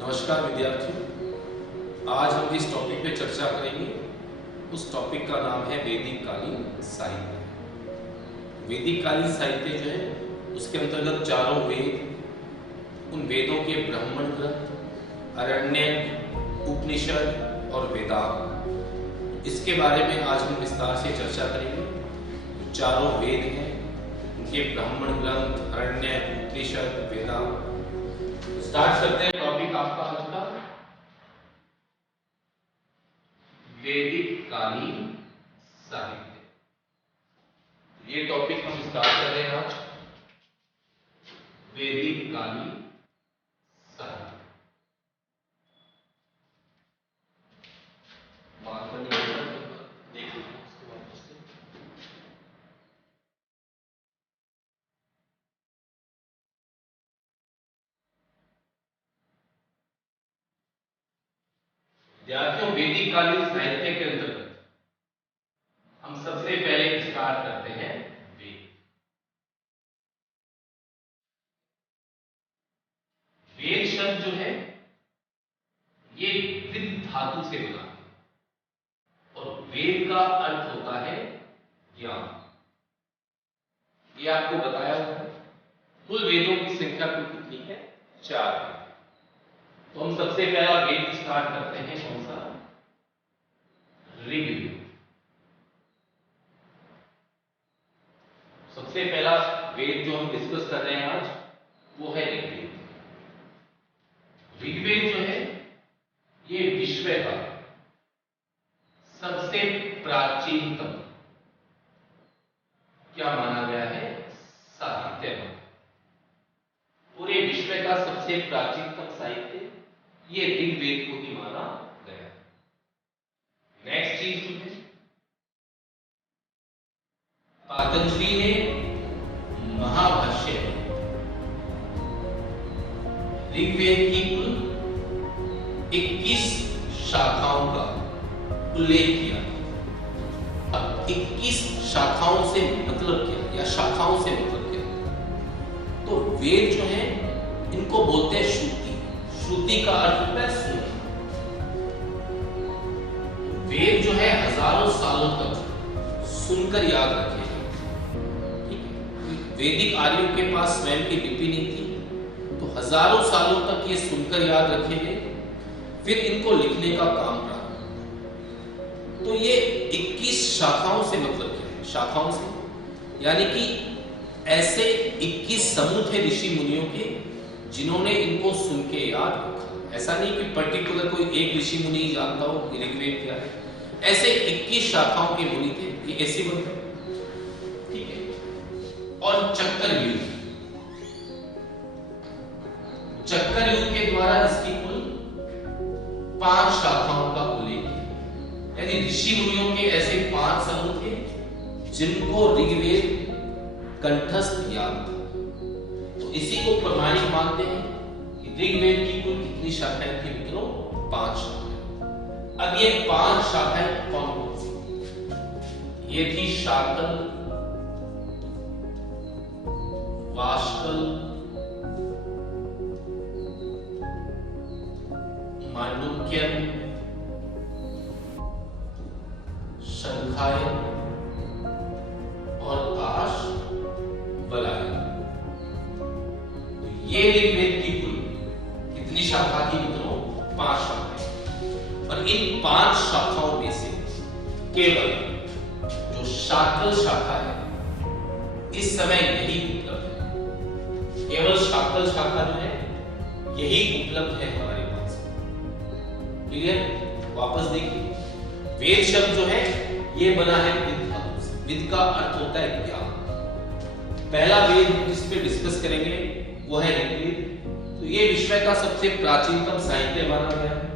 नमस्कार विद्यार्थियों, आज हम जिस टॉपिक पे चर्चा करेंगे उस टॉपिक का नाम है वैदिक कालीन साहित्य। वैदिक कालीन साहित्य जो है उसके अंतर्गत चारों वेद, उन वेदों के ब्राह्मण ग्रंथ, आरण्यक, उपनिषद और वेदांत, इसके बारे में आज हम विस्तार से चर्चा करेंगे। चारों वेद हैं, उनके ब्राह्मण ग्रंथ, आरण्यक, उपनिषद, वेदांत। स्टार्ट करते हैं टॉपिक आपका आज का वैदिक कालीन साहित्य। ये टॉपिक हम स्टार्ट कर रहे हैं आज, वैदिक कालीन साहित्य। विद्यार्थियों, वैदिक कालीन साहित्य के अंतर्गत हम सबसे पहले स्टार्ट करते हैं वेद। वेद शब्द जो है ये विद धातु से बना है और वेद का अर्थ होता है ज्ञान। ये आपको बताया हुआ है। कुल वेदों की संख्या कुल कितनी है? 4 है। तो हम सबसे पहला वेद स्टार्ट करते हैं, कौन सा? ऋग्वेद। सबसे पहला वेद जो हम डिस्कस कर रहे हैं आज वो है ऋग्वेद। ऋग्वेद जो है ये विश्व का सबसे प्राचीनतम क्या माना गया है? साहित्य। पूरे विश्व का सबसे प्राचीनतम साहित्य ये ऋग्वेद को ही माना गया। नेक्स्ट चीज जो है, पतंजलि ने महाभाष्य ऋग्वेद की कुल 21 शाखाओं का उल्लेख किया। अब 21 शाखाओं से मतलब क्या, या शाखाओं से मतलब क्या? तो वेद जो है इनको बोलते हैं श्रुति। श्रुति का अर्थ होता है सुन। वेद जो है हजारों सालों तक सुनकर याद रखे गए। ठीक है, वैदिक आर्यों के पास स्वयं की लिपि नहीं थी, तो हजारों सालों तक ये सुनकर याद रखे गए, फिर इनको लिखने का काम प्रारंभ। तो ये 21 शाखाओं से मतलब क्या है? शाखाओं से यानी कि ऐसे 21 समूह थे ऋषि मुनियों के जिन्होंने इनको सुन के याद रखा। ऐसा नहीं कि पर्टिकुलर कोई एक ऋषि मुनि ही जानता हो ऋग्वेद क्या है। ऐसे 21 शाखाओं के मुनि थे, ये ऐसे बनते। ठीक है। और चक्रव्यूह के द्वारा इसकी कुल 5 शाखाओं का उल्लेख है। यानी ऋषि मुनियों के ऐसे 5 समूह थे जिनको ऋग्वेद कंठस्थ याद था। तो इसी को प्रमाणिक मानते हैं कि ऋग्वेद की कुल कितनी शाखाएं थी मित्रों? 5 शाखाएं। अब ये 5 शाखाएं कौन कौन सी? ये थी शाकल, वाष्कल, मांडुक्यम, शंखायन और आश बलायन। ये ऋग्वेद की कुल कितनी शाखा थी मित्रों? 5 शाखाएं। और इन 5 शाखाओं में से केवल जो शाकल शाखा है इस समय यही उपलब्ध है। केवल शाकल शाखा जो है यही उपलब्ध है हमारे पास। क्लियर? वापस देखिए, वेद शब्द जो है ये बना है विद धातु से। विद का अर्थ होता है ज्ञान। पहला वेद जिस पे डिस्कस करेंगे वो है ऋग्वेद। तो ये विश्व का सबसे प्राचीनतम साहित्य माना गया है।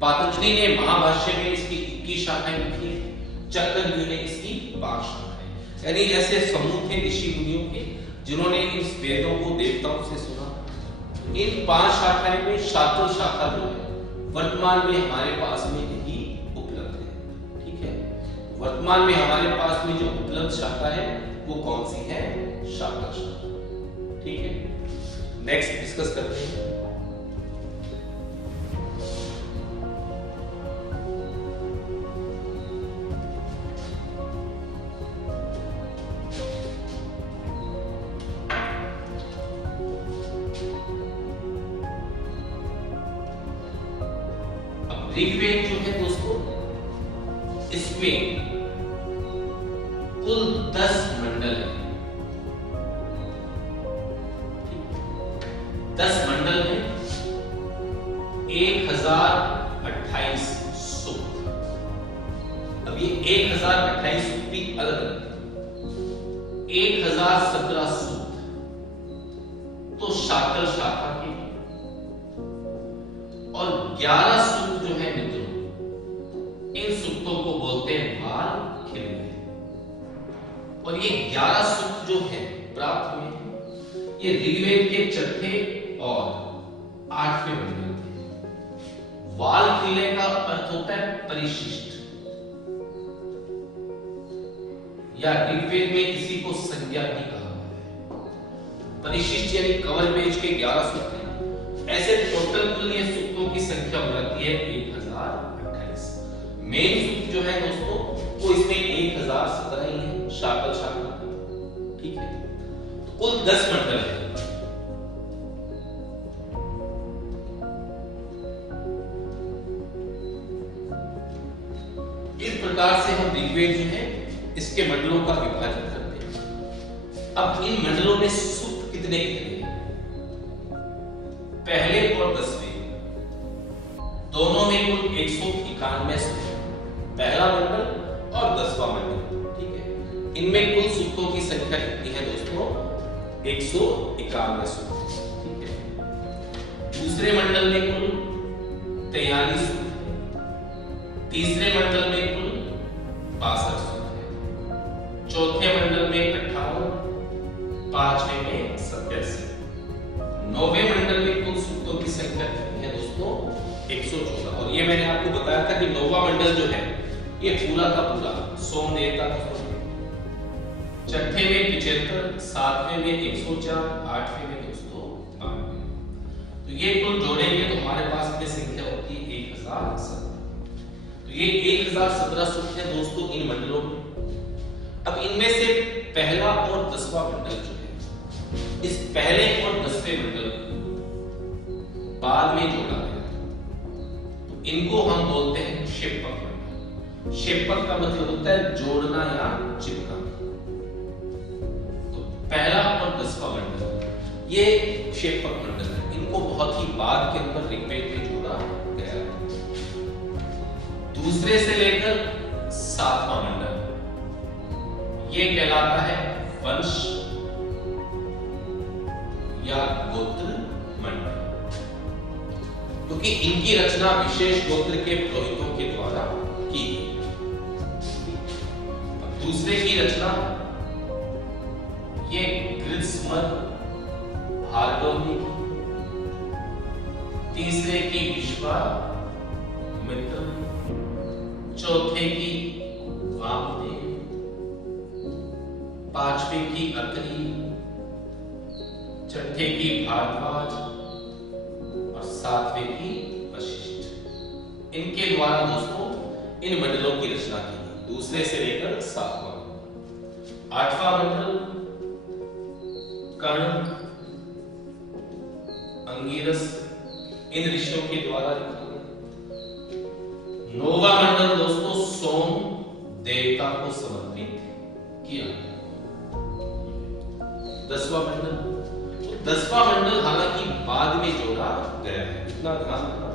पतंजलि ने महाभाष्य में इसकी 21 शाखाएं लिखी है। चक्रव्यूह ने इसकी 5 शाखाएं। यानी ऐसे समूह थे ऋषि मुनियों के जिन्होंने इस वेदों को देवताओं से सुना। इन 5 शाखाएं में शाकल शाखा जो है वर्तमान में हमारे पास में यही उपलब्ध है। ठीक है, वर्तमान में हमारे पास में जो उपलब्ध शाखा है वो कौन सी है? शाकल शाखा। ठीक है, नेक्स्ट डिस्कस करते हैं ऋग्वेद जो है दोस्तों, इसमें कुल 10 मंडल है। 10 मंडल है, 1028 सूक्त। अब ये 1028 सूक्त भी अलग अलग, 1017 सूक्त तो शाकल शाखा के, और 11 सूक्त जो है मित्रों, इन सूक्तों को बोलते हैं भाल खिलने। और ये 11 सूक्त जो है प्राप्त हुए हैं, ये ऋग्वेद के 4थे और 8वें मंडल के। वाल खिलने का अर्थ होता है परिशिष्ट, या ऋग्वेद में इसी को संज्ञा भी कहा है। परिशिष्ट यानी कवर पेज के 11 सूक्त हैं। ऐसे टोटल कुल ये सूक्तों की संख्या हो जाती है 1028। मेन सूक्त जो है दोस्तों, वो इसमें 1017 ही है, शाकल शाखा। ठीक है, तो कुल 10 मंडल है। इस प्रकार से हम ऋग्वेद जो है इसके मंडलों का विभाजन करते हैं। अब इन मंडलों में सूक्त कितने कितने हैं? पहले और 10वें दोनों में कुल 191 सूक्त, पहला मंडल और 10वां मंडल। ठीक है, इनमें कुल सूक्तों की संख्या कितनी है दोस्तों? 191 सूक्त। ठीक है, दूसरे मंडल में कुल 43 सूक्त, तीसरे मंडल में कुल 62 सूक्त है, चौथे मंडल में 58, पांचवें में 87, 9वें मंडल में कुल सूक्तों की संख्या कितनी है दोस्तों? 114। और ये मैंने आपको बताया था कि 9वां मंडल जो है ये पूरा का पूरा सोम देवता का है। छठे में 75, 7वें में 104, 8वें में 292। तो ये कुल जोड़ेंगे तो हमारे पास में संख्या होती है 1017। तो ये 1017 सूक्त है दोस्तों इन मंडलों में। अब इनमें से पहला और 10वां मंडल जो है, इस पहले और 10वें मंडल को बाद में जोड़ा गया, तो इनको हम बोलते हैं शेपक मंडल। शेपक का मतलब होता है जोड़ना या चिपकाना। तो पहला और 10वां मंडल ये शेपक मंडल है, इनको बहुत ही बाद के अंदर ऋग्वेद में जोड़ा गया है। दूसरे से लेकर 7वां मंडल ये कहलाता है वंश या गोत्र मंडल, क्योंकि इनकी रचना विशेष गोत्र के पुरोहितों के द्वारा की गई। दूसरे की रचना ये ग्रीष्मर भार्गव ने की, तीसरे की विश्वामित्र, चौथे की वामदेव, पांचवे की अत्रि, छठे की भारद्वाज और 7वें की वशिष्ठ। इनके द्वारा दोस्तों इन मंडलों की रचना की गई, दूसरे से लेकर 7वां। 8वां मंडल कर्ण, अंगिरस इन ऋषियों के द्वारा लिखा गया। 9वां मंडल दोस्तों सोम देवता को समर्पित किया गया। 10वां मंडल, तो 10वां मंडल हालांकि बाद में जोड़ा गया है, इतना ध्यान रखना।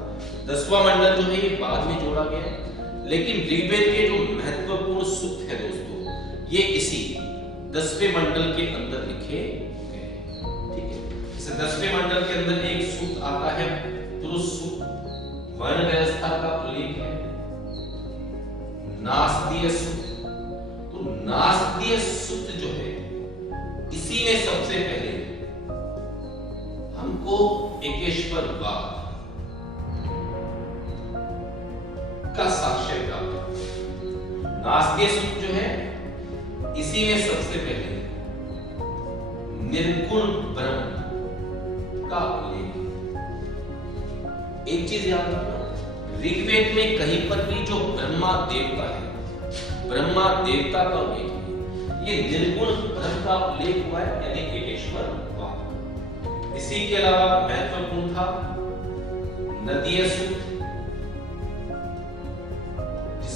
10वां मंडल जो है ये बाद में जोड़ा गया है, लेकिन ऋग्वेद के जो महत्वपूर्ण सूक्त है दोस्तों ये इसी 10वें मंडल के अंदर लिखे गए हैं। ठीक है, जैसे 10वें मंडल के अंदर एक सूक्त आता है पुरुष सूक्त, वर्ण व्यवस्था का उल्लेख है, नासदीय सूक्त। तो नासदीय सूक्त जो है इसी में सबसे पहले हमको एकेश्वरवाद का साक्ष्य प्राप्त है। नासदीय सूक्त जो है इसी में सबसे पहले निर्गुण ब्रह्म का उल्लेख है। एक चीज याद रखना, ऋग्वेद में कहीं पर भी जो ब्रह्मा देवता है, ब्रह्मा देवता का उल्लेख है, ये निर्गुण ब्रह्म का उल्लेख हुआ है, यानी एकेश्वरवाद। इसी के अलावा महत्वपूर्ण था नदीय सूक्त,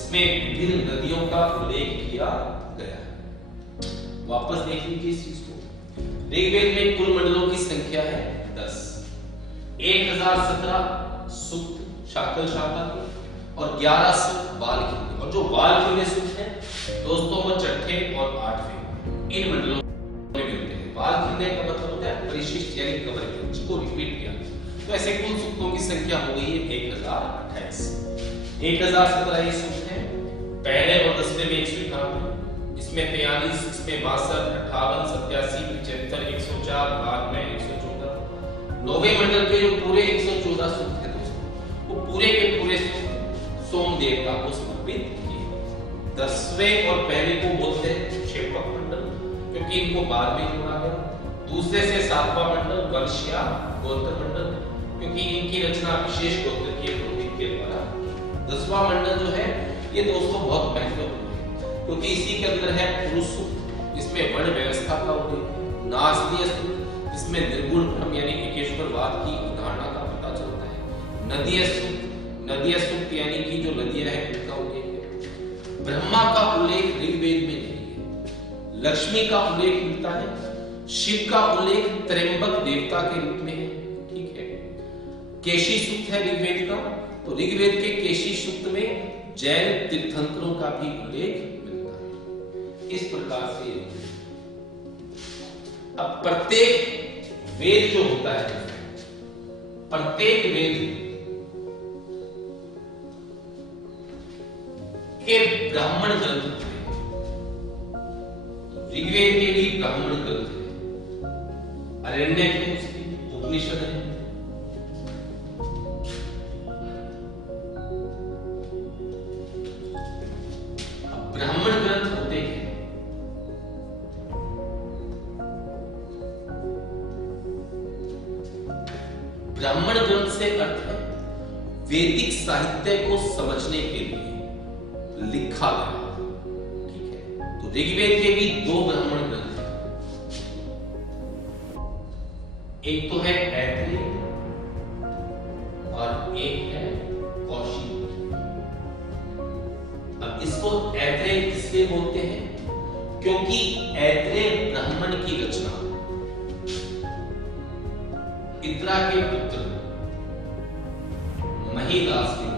जिसमें विभिन्न नदियों का उल्लेख किया गया है। वापस देख लीजिए इस चीज को। ऋग्वेद में कुल मंडलों की संख्या है 10। 1017 सूक्त शाकल शाखा के और 11 सूक्त बाल खिलने, और जो बाल खिलने सूक्त है दोस्तों वो छठे और 8वें इन मंडलों में मिलते हैं। बाल खिलने का मतलब होता है परिशिष्ट यानी कवर किया, जिसको रिपीट किया। तो ऐसे कुल सूक्तों की संख्या हो गई है 1028। 1017 ये सूक्त है। पहले और 10वें में 151, इसमें 43, इसमें 62, 58, 87, 75, 104, बाद में 114। 9वें मंडल के जो पूरे 114 सूक्त है दोस्तों, वो पूरे के पूरे सोम देवता को समर्पित किए। 10वें और पहले को बोलते हैं क्षेपक मंडल, क्योंकि इनको बाद में जोड़ा गया। दूसरे से 7वां मंडल वंश या गोत्र मंडल, क्योंकि इनकी रचना विशेष गोत्र के पुरोहित के द्वारा। 10वां मंडल जो है ये दोस्तों बहुत महत्वपूर्ण है, क्योंकि इसी के अंदर है पुरुष सूक्त, इसमें वर्ण व्यवस्था का उल्लेख। नासदीय सूक्त, इसमें निर्गुण ब्रह्म यानी एकेश्वरवाद की धारणा का पता चलता है। नदीय सूक्त, नदीय सूक्त यानी कि जो नदियां हैं उनका उल्लेख है। ब्रह्मा का उल्लेख ऋग्वेद में नहीं है। लक्ष्मी का उल्लेख मिलता है। शिव का उल्लेख त्र्यंबक देवता के रूप में है, ठीक है। केशी सूक्त है ऋग्वेद का, तो ऋग्वेद के केशी सूक्त में जैन तीर्थंकरों का भी उल्लेख मिलता है। इस प्रकार से अब प्रत्येक वेद जो होता है, प्रत्येक वेद के ब्राह्मण ग्रंथ होते हैं। ऋग्वेद के भी ब्राह्मण ग्रंथ है। अरण्यक है, उसकी उपनिषद है। ब्राह्मण ग्रंथ होते हैं। ब्राह्मण ग्रंथ से अर्थ है वैदिक साहित्य को समझने के लिए लिखा गया, ठीक है। तो ऋग्वेद के भी 2 ब्राह्मण ग्रंथ हैं। एक तो है ऐत्रेय और एक है कौशिक। अब इसको ऐत्रेय इसलिए बोलते हैं क्योंकि ऐत्रेय ब्राह्मण की रचना इत्रा के पुत्र महिदास ने,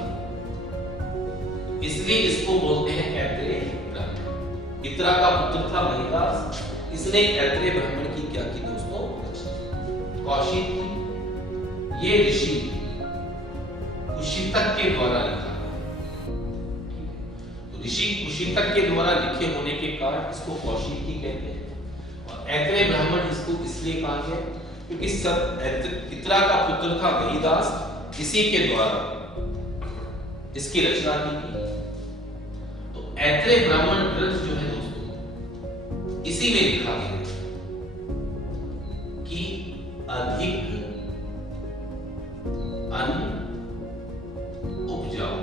इसलिए इसको बोलते हैं ऐत्रेय ब्राह्मण। इत्रा का पुत्र था महिदास, इसने ऐत्रेय ब्राह्मण की क्या की दोस्तों रचना। कौशिक की ये ऋषि कुशितक के द्वारा लिखा है। तो ऋषि कुशितक के द्वारा लिखे होने के कारण इसको कौशिक की कहते हैं। और ऐत्रेय ब्राह्मण इसको इसलिए कहा गया क्योंकि सब इत्रा का पुत्र था महिदास, इसी के द्वारा इसकी रचना की गई। तो ऐत्रेय ब्राह्मण ग्रंथ जो है दोस्तों, इसी में लिखा गया कि अधिक अन्न उपजाओ,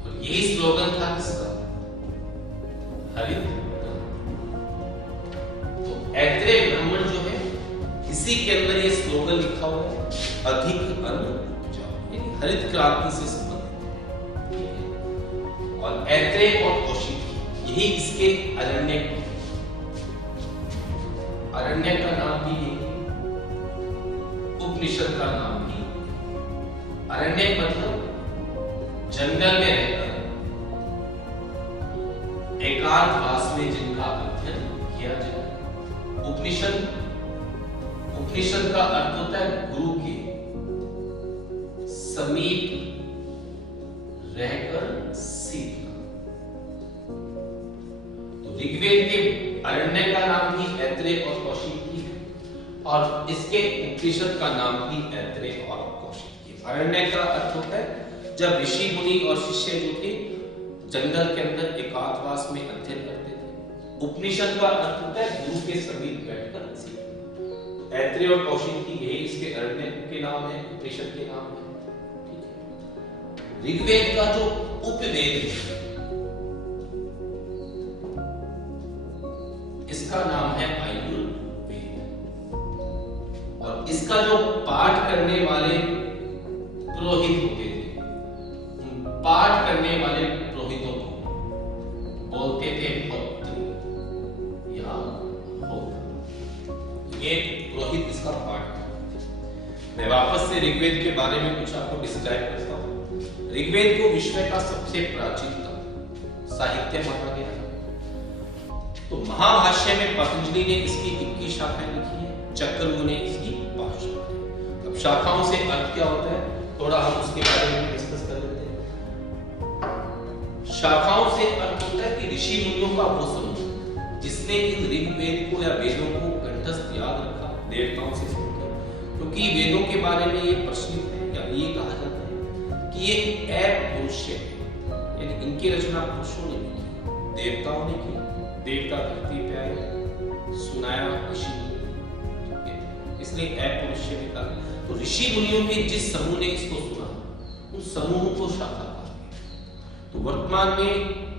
और यही स्लोगन था इसका, हरित। तो ऐत्रेय ब्राह्मण जो है इसी के अंदर ये स्लोगन लिखा हुआ है, अधिक अन्न उपजाओ, यानी हरित क्रांति से संबंधित। और ऐत्रेय और कौशिक यही इसके अरण्यक, अरण्यक का नाम भी यही, उपनिषद का नाम भी। अरण्यक मतलब जंगल में रहकर एकांतवास में जिनका अध्ययन किया जाए। उपनिषद, उपनिषद का अर्थ होता है गुरु के समीप रहकर सीखना। तो ऋग्वेद के अरण्य का नाम भी ऐत्रेय और कौशिक की है, और इसके उपनिषद का नाम भी ऐत्रेय और कौशिक की। अरण्य का अर्थ होता है जब ऋषि मुनि और शिष्य जो थे जंगल के अंदर एकांतवास में अध्ययन करते थे। उपनिषद का अर्थ होता है गुरु के समीप बैठकर सीखना। ऐत्रेय और कौशिक की यही इसके अरण्य के नाम है, उपनिषद के नाम है। ऋग्वेद का जो उपवेद है इसका नाम है आयुर्वेद, और इसका जो पाठ करने वाले पुरोहित होते थे, पाठ मैं वापस से ऋग्वेद के बारे में कुछ आपको डिस्क्राइब करता हूँ। ऋग्वेद को विश्व का सबसे प्राचीनतम साहित्य माना गया है। तो महाभाष्य में पतंजलि ने इसकी 21 शाखाएं लिखी है, चक्रवु ने इसकी 5 शाखाएं। अब शाखाओं से अर्थ क्या होता है, थोड़ा हम उसके बारे में डिस्कस कर लेते हैं। शाखाओं से अर्थ होता है कि ऋषि मुनियों का वो समूह जिसने इन ऋग्वेद को या वेदों को कंठस्थ याद रखा, देवताओं से सुनकर। क्योंकि वेदों के बारे में ये प्रचलित है या ये कहा जाता है कि ये अपरुष्य है, यानी इनकी रचना पुरुषों ने की, देवताओं ने की। देवता धरती पे आए, सुनाया ऋषि मुनि, इसलिए अपरुष्य भी कहा। तो ऋषि मुनियों के जिस समूह ने इसको सुना, उस समूह को शाखा कहा। तो वर्तमान में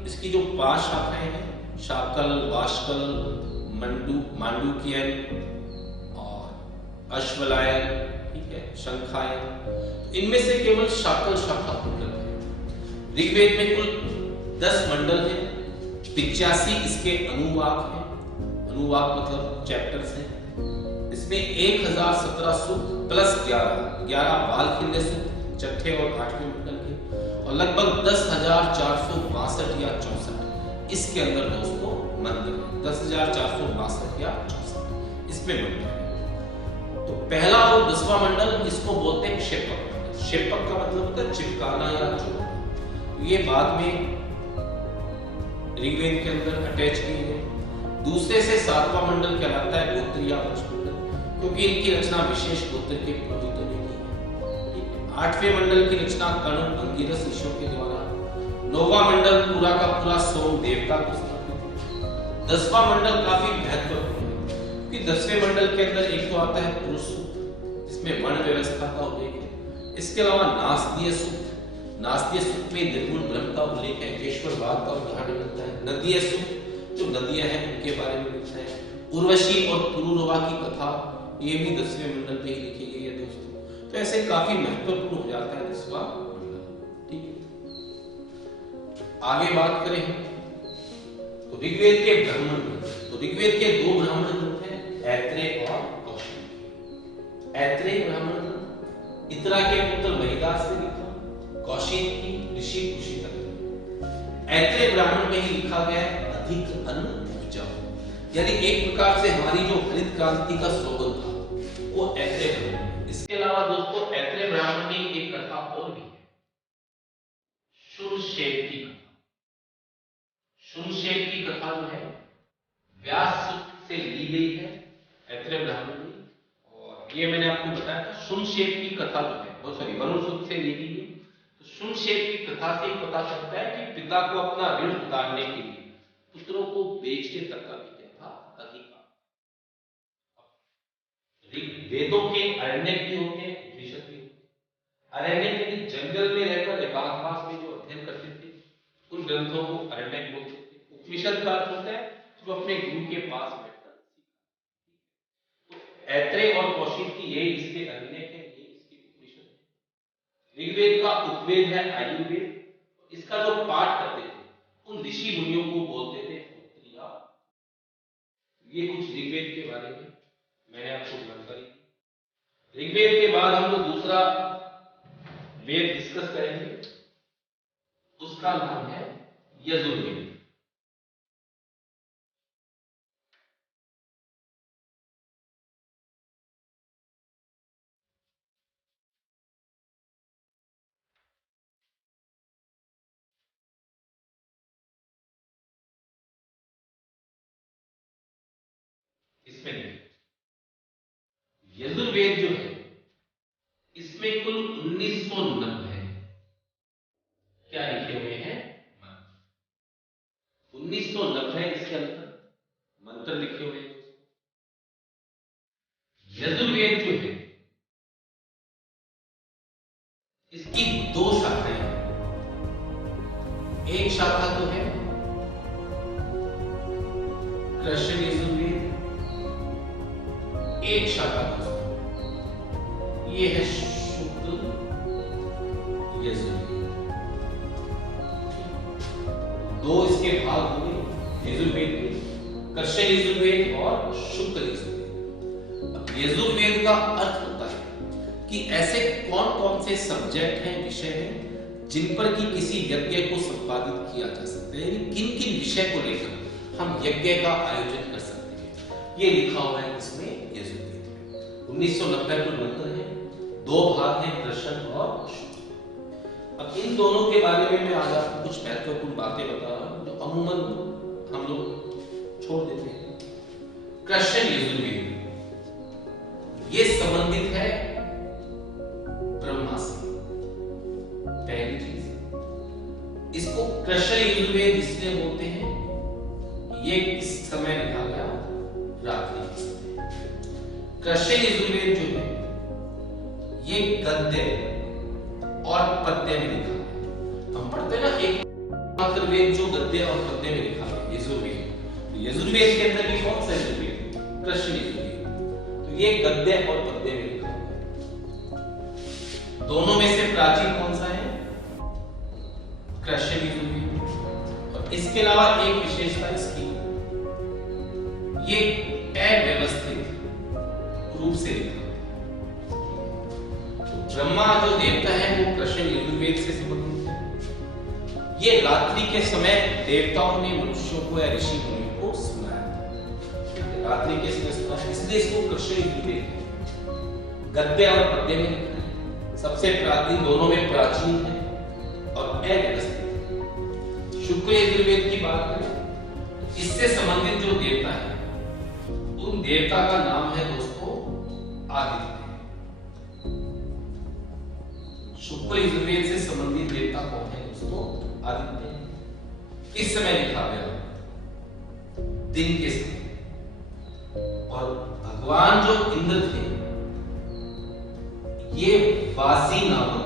इसकी जो 5 शाखाएं हैं, शाकल, वाष्कल, मांडूक्यन और अश्वलायन, ठीक है, शंखायन, इनमें से केवल शाकल शाखा उपलब्ध है। ऋग्वेद में कुल 10 मंडल हैं, 85 इसके अनुवाक हैं। अनुवाक मतलब चैप्टर्स हैं। इसमें 1017 सूक्त प्लस 11 बालखिल्य सूक्त छठे और 8वें मंडल के, और लगभग 10,462 या 64 इसके अंदर दोस्तों मंत्र है। 10,462 या 64 इसमें मंत्र है। तो पहला और 10वां मंडल इसको बोलते हैं क्षेपक मंडल। क्षेपक का मतलब होता है चिपकाना या जोड़ना। ये बाद में ऋग्वेद के अंदर अटैच किए गए। दूसरे से 7वां मंडल कहलाता है गोत्र या वंशमंडल, क्योंकि इनकी रचना विशेष गोत्र के पुरोहितों ने की है। 8वें मंडल की रचना कर्ण अंगिरस ऋषियों के द्वारा। 9वां मंडल पूरा का पूरा सोम देवता को समर्पित है। 10वां मंडल काफी महत्वपूर्ण है, क्योंकि 10वें मंडल के अंदर एक तो आता है पुरुष सूक्त, जिसमें वर्ण व्यवस्था का उल्लेख है। इसके अलावा नास्तीय सूक्त, नास्तीय सूक्त में निर्गुण ब्रह्म का उल्लेख है, केशवरवाद का उदाहरण मिलता है। नदीय सूक्त जो नदियां हैं उनके बारे में लिखता है। उर्वशी और पुरुरवा की कथा ये भी 10वें मंडल में ही लिखी गई है दोस्तों। तो ऐसे काफी महत्वपूर्ण हो जाता है 10वां मंडल, ठीक है। आगे बात करें तो ऋग्वेद के ब्राह्मण ग्रंथ। तो ऋग्वेद के 2 ब्राह्मण ग्रंथ हैं, ऐत्रेय और कौशिक। ऐत्रेय ब्राह्मण ग्रंथ इतरा के पुत्र महिदास ने लिखा, कौशिक की ऋषि कुशिक। ऐत्रेय ब्राह्मण में ही लिखा गया है अधिक अन्न उपजाओ, यानी एक प्रकार से हमारी जो हरित क्रांति का स्लोगन था वो ऐत्रेय ब्राह्मण। इसके अलावा दोस्तों ऐत्रेय ब्राह्मण में एक कथा और भी है, शूरशेप की कथा। शूरशेप की कथा जो है व्यास सूक्त से ली गई है ऐत्रेय ब्राह्मण में, और ये मैंने आपको बताया था शूरशेप की कथा जो है वो वरुण सूक्त से ली गई है। शूरशेप की कथा से पता चलता है कि पिता को अपना ऋण उतारने के लिए पुत्रों को बेचने तक का भी था अधिकार। वेदों के अरण्य भी होते हैं, उपनिषद भी होते हैं। अरण्य यानी जंगल में रहकर एकांतवास में जो अध्ययन करते थे उन ग्रंथों को अरण्य बोलते थे। उपनिषद का अर्थ होता है जो अपने गुरु के पास बैठकर सीखा। तो ऐत्रेय और कौशिक की ये इसके अरण्य है, ये इसकी उपनिषद है। ऋग्वेद का उपवेद है आयुर्वेद। इसका जो पाठ करते थे उन ऋषि मुनियों को बोलते थे होत्रिया। ये कुछ ऋग्वेद के बारे में मैंने आपको जानकारी दी। ऋग्वेद के बाद हम लोग दूसरा वेद डिस्कस करेंगे, उसका नाम है यजुर्वेद। इसमें यजुर्वेद जो है इसमें कुल 1990 है क्या लिखे हुए हैं, 1990 इसके अंदर मंत्र लिखे हुए हैं। यजुर्वेद जो है इसकी 2 शाखाएं हैं। एक शाखा तो है कृष्ण यजुर्वेद, एक शाखा ये है शुक्ल यजुर्वेद। 2 इसके भाग हुए यजुर्वेद के, कृष्ण यजुर्वेद और शुक्ल यजुर्वेद। अब यजुर्वेद का अर्थ होता है कि कि ऐसे कौन कौन से सब्जेक्ट हैं, विषय हैं जिन पर कि किसी यज्ञ को संपादित किया जा सकता है, यानी किन किन विषय को लेकर हम यज्ञ का आयोजन कर सकते हैं। ये लिखा हुआ है इसमें यजुर्वेद में। 1990 कुल मंत्र है, 2 भाग हैं, कृष्ण और शुक्ल। अब इन दोनों के बारे में मैं आज आपको कुछ महत्वपूर्ण बातें बता रहा हूं जो अमूमन हम लोग छोड़ देते हैं। कृष्ण यजुर्वेद ये संबंधित है ब्रह्मा से, पहली चीज। इसको कृष्ण यजुर्वेद इसलिए बोलते हैं, ये किस समय लिखा गया, रात्रि के समय। कृष्ण यजुर्वेद जो है ये गद्य और पद्य में लिखा है। हम पढ़ते हैं ना एक मात्र वेद जो गद्य और पद्य में लिखा है, यजुर्वेद। यजुर्वेद के अंदर भी कौन सा यजुर्वेद, कृष्ण यजुर्वेद। तो ये गद्य और पद्य में लिखा हुआ है। दोनों में से प्राचीन कौन सा है, कृष्ण यजुर्वेद। और इसके अलावा एक विशेषता इसकी, ये अव्यवस्थित रूप से लिखा। ब्रह्मा जो देवता है वो कृष्ण यजुर्वेद से संबंधित है। ये रात्रि के समय देवताओं ने मनुष्यों को या ऋषि मुनियों को सुनाया था, रात्रि के समय सुनाया, इसलिए इसको कृष्ण यजुर्वेद गद्य और पद्य में लिखा है। सबसे प्राचीन, दोनों में प्राचीन है और अव्यवस्थित। शुक्ल यजुर्वेद की बात करें, इससे संबंधित जो देवता है उन देवता का नाम है दोस्तों आदित्य। शुक्ल यजुर्वेद से संबंधित देवता कौन है दोस्तों, आदित्य। इस समय लिखा गया दिन के समय। और भगवान जो इंद्र थे ये वासी नामक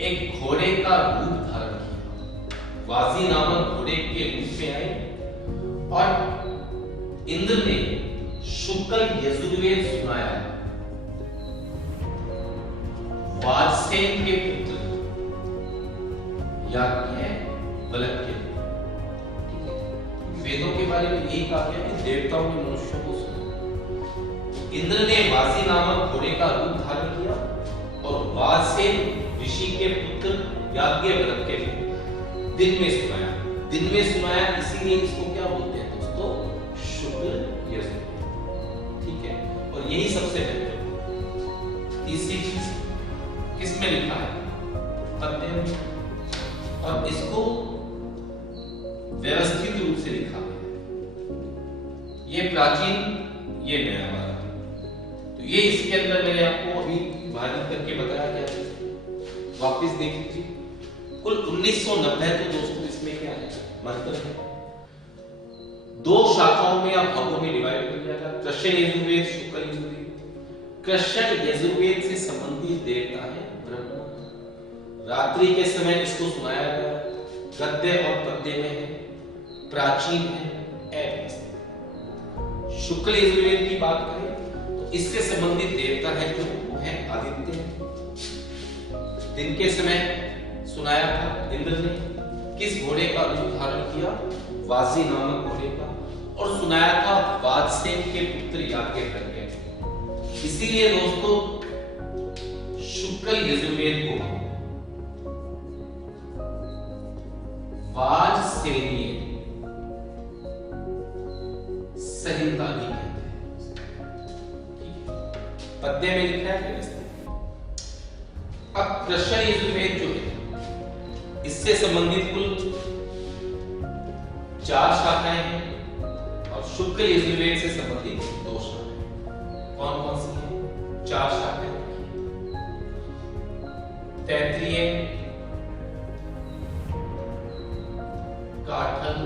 एक घोड़े का रूप धारण किया। वासी नामक घोड़े के रूप में आए और इंद्र ने शुक्ल यजुर्वेद सुनाया। वाजसेन के पुत्र याज्ञवल्क्य, वेदों के बारे में यही कहा गया कि देवताओं ने मनुष्यों को सुना। इंद्र ने वासी नामक घोड़े का रूप धारण किया और वाजसेन ऋषि के पुत्र याज्ञवल्क्य ने दिन में सुनाया। दिन में सुनाया इसीलिए इसको क्या बोलते हैं दोस्तों, शुक्ल यजुर्वेद। ठीक है, और यही सबसे महत्वपूर्ण। तीसरी चीज किसमें लिखा है, पद्य में, और इसको व्यवस्थित रूप से लिखा है। ये प्राचीन, ये नया वाला। तो ये इसके अंदर मैंने आपको अभी विभाजित करके बताया क्या चीज, वापस देख लीजिए। कुल 1990 तो दोस्तों इसमें क्या है, मंत्र है। 2 शाखाओं में या भागों में डिवाइड कर दिया गया, कृष्ण यजुर्वेद, शुक्ल यजुर्वेद। कृष्ण यजुर्वेद से संबंधित देवता है ब्रह्मा। रात्रि के समय इसको सुनाया गया, गद्य और पद्य में है, प्राचीन है, अव्यवस्थित। शुक्ल यजुर्वेद की बात करें तो इससे संबंधित देवता है जो वो है आदित्य। दिन के समय सुनाया था इंद्र ने, किस घोड़े का रूप धारण किया, वासी नामक घोड़े का, और सुनाया था वाजसेन के पुत्र याज्ञवल्क्य। इसीलिए दोस्तों शुक्ल यजुर्वेद को वाजसेनीय संहिता भी कहते हैं। पद्य में लिखा है व्यवस्थित। अब कृष्ण यजुर्वेद जो है इससे संबंधित कुल 4 शाखाएं हैं और शुक्ल यजुर्वेद से संबंधित 2 शाखाएं। कौन कौन सी है, 4 शाखाएं। तैत्तिरीय, काठल,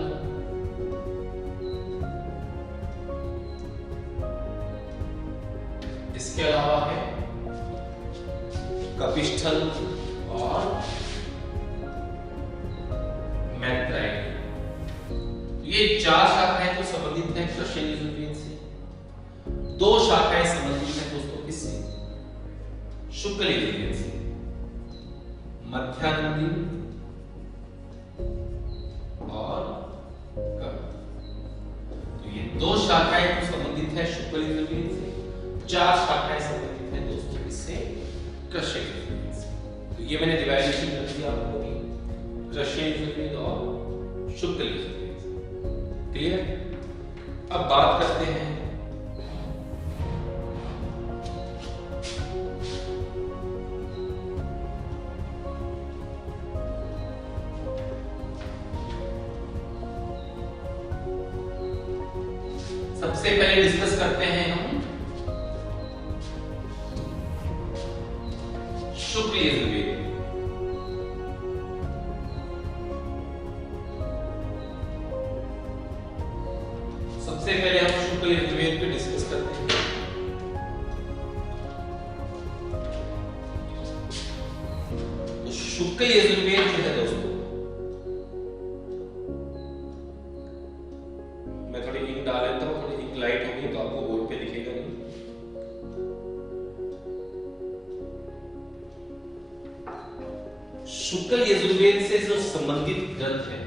इसके अलावा है कपिष्ठल और मैत्रेय। ये 4 शाखाएं तो संबंधित है कृष्ण यजुर्वेद से। 2 शाखाएं संबंधित है दोस्तों किससे, शुक्ल यजुर्वेद से, मध्यान्ह और कर्म। तो ये 2 शाखाएं तो संबंधित है शुक्ल यजुर्वेद से, 4 शाखाएं संबंधित है दोस्तों ये मैंने डिवाइडेशन कर दिया आपको भी, कृष्ण यजुर्वेद और शुक्ल यजुर्वेद। क्लियर? अब बात करते हैं सबसे पहले डिस्कस करते हैं हम शुक्ल यजुर्वेद। सबसे पहले हम शुक्ल यजुर्वेद पे डिस्कस करते हैं। तो शुक्ल यजुर्वेद जो है दोस्तों, मैं थोड़ी इंक डाल लेता हूं, थोड़ी इंक लाइट होगी तो आपको बोर्ड पे दिखेगा नहीं। शुक्ल यजुर्वेद से जो संबंधित ग्रंथ है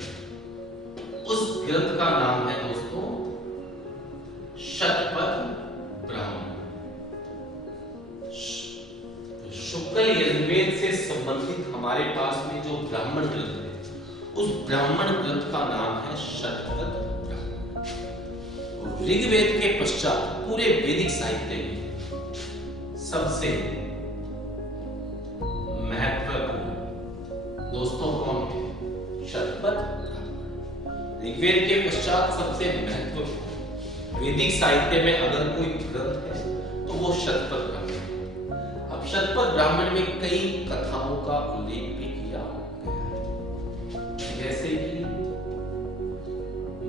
उस ग्रंथ का नाम है दोस्तों शतपथ ब्राह्मण। शुक्ल यजुर्वेद से संबंधित हमारे पास में जो ब्राह्मण ग्रंथ है उस ब्राह्मण ग्रंथ का नाम है शतपथ ब्राह्मण। ऋग्वेद के पश्चात पूरे वैदिक साहित्य में सबसे महत्वपूर्ण दोस्तों कौन है? शतपथ ब्राह्मण। ऋग्वेद के पश्चात सबसे महत्वपूर्ण वैदिक साहित्य में अगर कोई ग्रंथ है तो वो शतपथ ब्राह्मण है। अब शतपथ ब्राह्मण में कई कथाओं का उल्लेख भी किया गया है, जैसे कि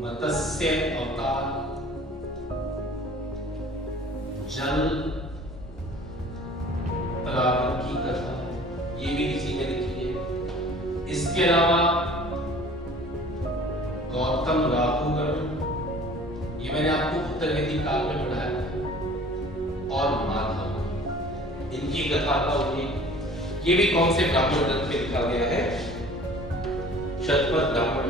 मत्स्य अवतार, जल परागण की कथा, ये भी किसी ने लिखी है। इसके अलावा गौतम राहुगण, ये मैंने आपको उत्तरवेदी काल में पढ़ाया था, और माधव, इनकी कथा का उल्लेख, ये भी कौन से ब्राह्मण ग्रंथ में लिखा गया है? शतपथ ब्राह्मण।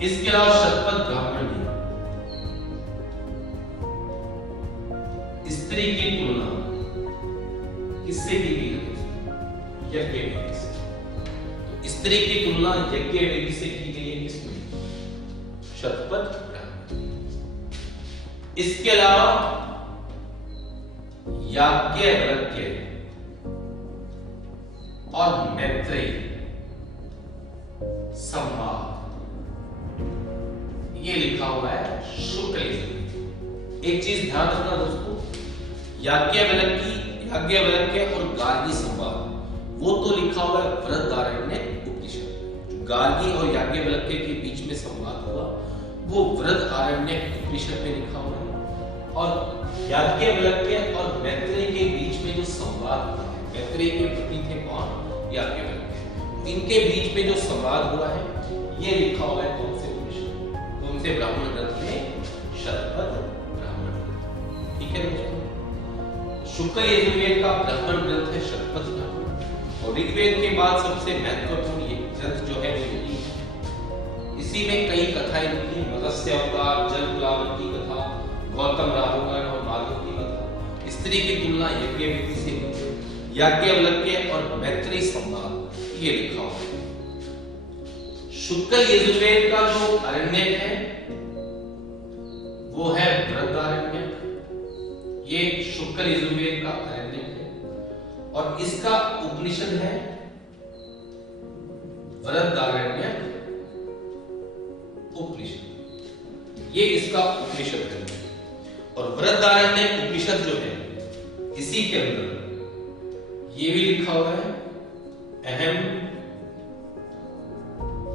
इसके अलावा शतपथ ब्राह्मण में स्त्री की तुलना किससे की गई है? यज्ञवेदी से। तो स्त्री की तुलना यज्ञवेदी से की गई है किसमें? शतपथ ब्राह्मण। इसके अलावा याज्ञवल्क्य और मैत्रेयी संवाद, ये लिखा हुआ है शुक्ल यजुर्वेद। एक चीज ध्यान रखना दोस्तों, याज्ञवल्क्य और गार्गी संवाद वो तो लिखा हुआ है वृहदारण्यक उपनिषद। गार्गी और याज्ञवल्क्य के बीच में संवाद हुआ वो वृहदारण्यक उपनिषद में लिखा हुआ है। और याज्ञवल्क्य और मैत्रेय के बीच में जो संवाद हुआ है, मैत्रेय के पति थे कौन? याज्ञवल्क्य। इनके बीच में जो संवाद हुआ है ये लिखा हुआ है कौन से उपनिषद, कौन से ब्राह्मण ग्रंथ में? शतपथ ब्राह्मण। ठीक है दोस्तों, शुक्ल यजुर्वेद का ब्राह्मण ग्रंथ है शतपथ ब्राह्मण। और ऋग्वेद के बाद सबसे महत्वपूर्ण ये ग्रंथ जो है वो यही है। इसी में कई कथाएं लिखी हैं, मत्स्य अवतार, जल प्लावन की कथा, गौतम राहुगण और माधव की कथा, स्त्री की तुलना यज्ञवेदी से हुई, याज्ञवल्क्य और मैत्रेयी संवाद, ये लिखा हुआ है। शुक्ल यजुर्वेद का जो अरण्यक है वो है वृहदारण्यक। ये शुक्ल यजुर्वेद का अरण्यक है और इसका उपनिषद है वृहदारण्यक उपनिषद। ये इसका उपनिषद है और वृहदारण्यक उपनिषद जो है इसी के अंदर ये भी लिखा हुआ है अहम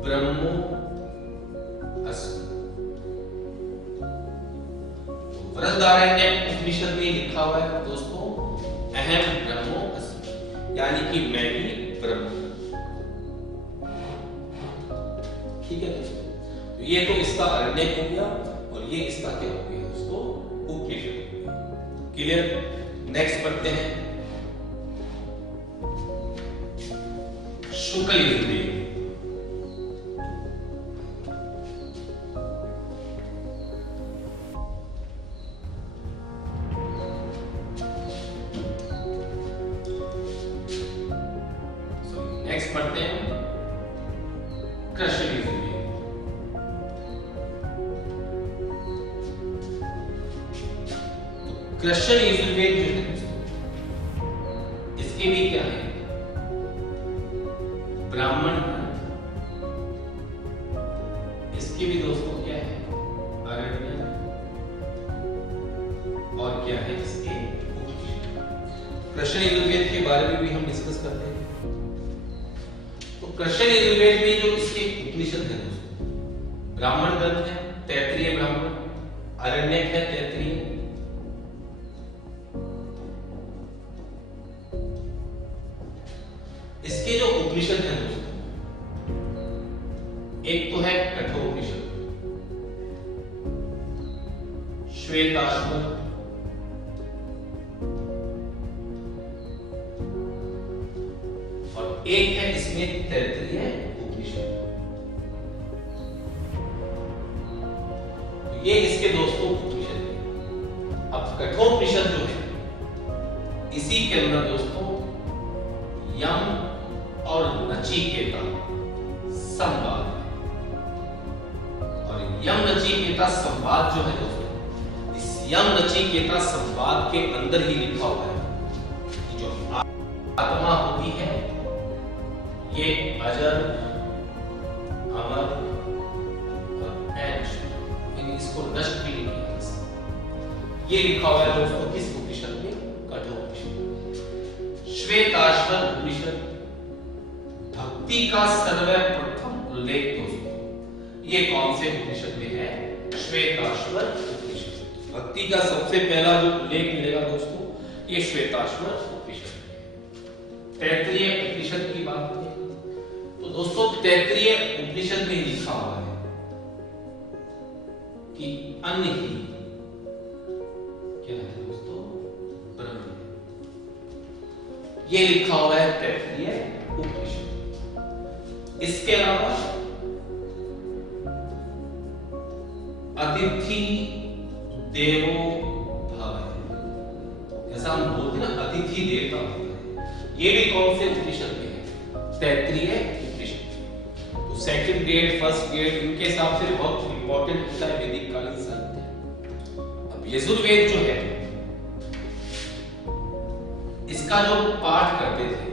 ब्रह्मो अस्मि। वृहदारण्यक उपनिषद में लिखा हुआ है दोस्तों अहम ब्रह्मो अस्मि, यानी कि मैं ही ब्रह्म हूं। ठीक है दोस्तों, तो ये तो इसका अरण्यक हो गया और ये इसका क्या हो गया दोस्तों? उपनिषद हो गया। क्लियर? नेक्स्ट पढ़ते हैं शुक्ल यजुर्वेद। नेक्स्ट पढ़ते हैं कृष्ण यजुर्वेद। कृष्ण यजुर्वेद जो है इसके भी क्या है, ब्राह्मण, इसके भी दोस्तों क्या है, अरण्य, और क्या है इसके कृष्ण यजुर्वेद के बारे में भी हम डिस्कस करते हैं। तो कृष्ण यजुर्वेद में जो इसके उपनिषद है दोस्तों, ब्राह्मण ग्रंथ है, तैत्तिरीय ब्राह्मण, अरण्यक है तैत्तिरीय, इसके जो उपनिषद है दोस्तों, एक तो है कठोपनिषद, श्वेताश्वर, और एक है इसमें तैत्तिरीय उपनिषद। ये इसके दोस्तों उपनिषद है। अब कठोपनिषद जो है इसी के अंदर दोस्तों यम और नचिकेता संवाद है, और यम नचिकेता संवाद जो है दोस्तों, इस यम नचिकेता संवाद के अंदर ही लिखा हुआ है कि जो आत्मा होती है ये अजर, अमर और ऐश, इसको नष्ट भी नहीं किया जा सकता। ये लिखा हुआ है दोस्तों किस उपनिषद में, कठोपनिषद। श्वेताश्वर उपनिषद भक्ति का सर्वप्रथम उल्लेख दोस्तों, ये कौन से उपनिषद में है, श्वेताश्वर उपनिषद। भक्ति का सबसे पहला जो उल्लेख मिलेगा दोस्तों ये श्वेताश्वर उपनिषद में। तैत्तिरीय उपनिषद की बात करें तो दोस्तों तैत्तिरीय उपनिषद में लिखा हुआ है कि अन्न ही क्या है दोस्तों, ब्रह्म। ये लिखा हुआ है तैत्तिरीय उपनिषद। इसके अलावा अतिथि देवो भव, ऐसा हम बोलते ना, अतिथि देवता होता है। ये भी कौन से उपनिषद में है, तैत्तिरीय उपनिषद। तो सेकंड ग्रेड, फर्स्ट ग्रेड, इनके हिसाब से बहुत इंपॉर्टेंट होता है वैदिक कालीन साहित्य। अब यजुर्वेद जो है इसका जो पाठ करते थे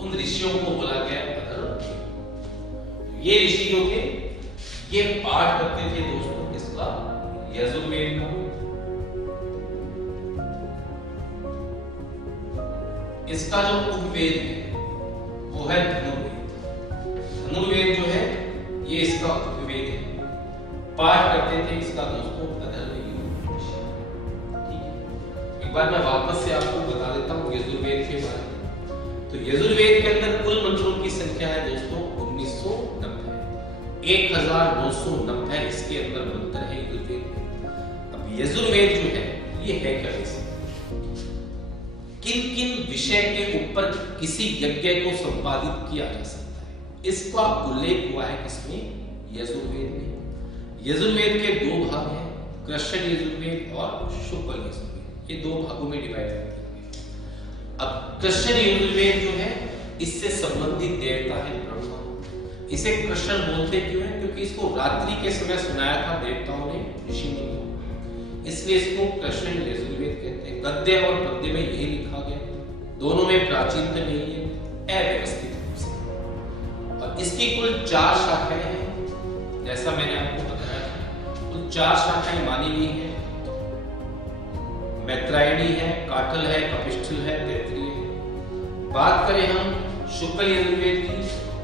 उन ऋषियों को बोला गया अथर्व। ये ऋषि जो थे ये पाठ करते थे दोस्तों इसका, यजुर्वेद का। इसका जो उपवेद है वो है धनुर्वेद। धनुर्वेद जो है ये इसका उपवेद है, पाठ करते थे इसका दोस्तों अथर्ववेद। ठीक है, एक बार मैं वापस से आपको बता देता हूँ यजुर्वेद के बारे में। तो यजुर्वेद के अंदर कुल मंत्रों की संख्या है दोस्तों 1990, 1990 इसके अंदर मंत्र है यजुर्वेद में। अब यजुर्वेद जो है ये है क्या, किन किन विषय के ऊपर किसी यज्ञ को संपादित किया जा सकता है, इसका उल्लेख हुआ है किसमें, यजुर्वेद में। यजुर्वेद के दो भाग हैं, कृष्ण यजुर्वेद और शुक्ल यजुर्वेद। ये दो भागों में डिवाइड किया गया। अब कृष्ण यजुर्वेद जो है इससे संबंधित देवता है ब्रह्मा। इसे कृष्ण बोलते क्यों है, क्योंकि इसको रात्रि के समय सुनाया था देवताओं ने, ऋषि मुनियों, इसलिए इसको कृष्ण यजुर्वेद कहते हैं। गद्य और पद्य में यही लिखा गया, दोनों में प्राचीनता नहीं है, अव्यवस्थित रूप से। और इसकी कुल 4 शाखाएं हैं, जैसा मैंने आपको बताया था। कुल 4 शाखाएं मानी गई हैं, मैत्रायणी है, काठल है, कपिष्ठल है, तैत्तिरीय है। बात करें हम शुक्ल यजुर्वेद की,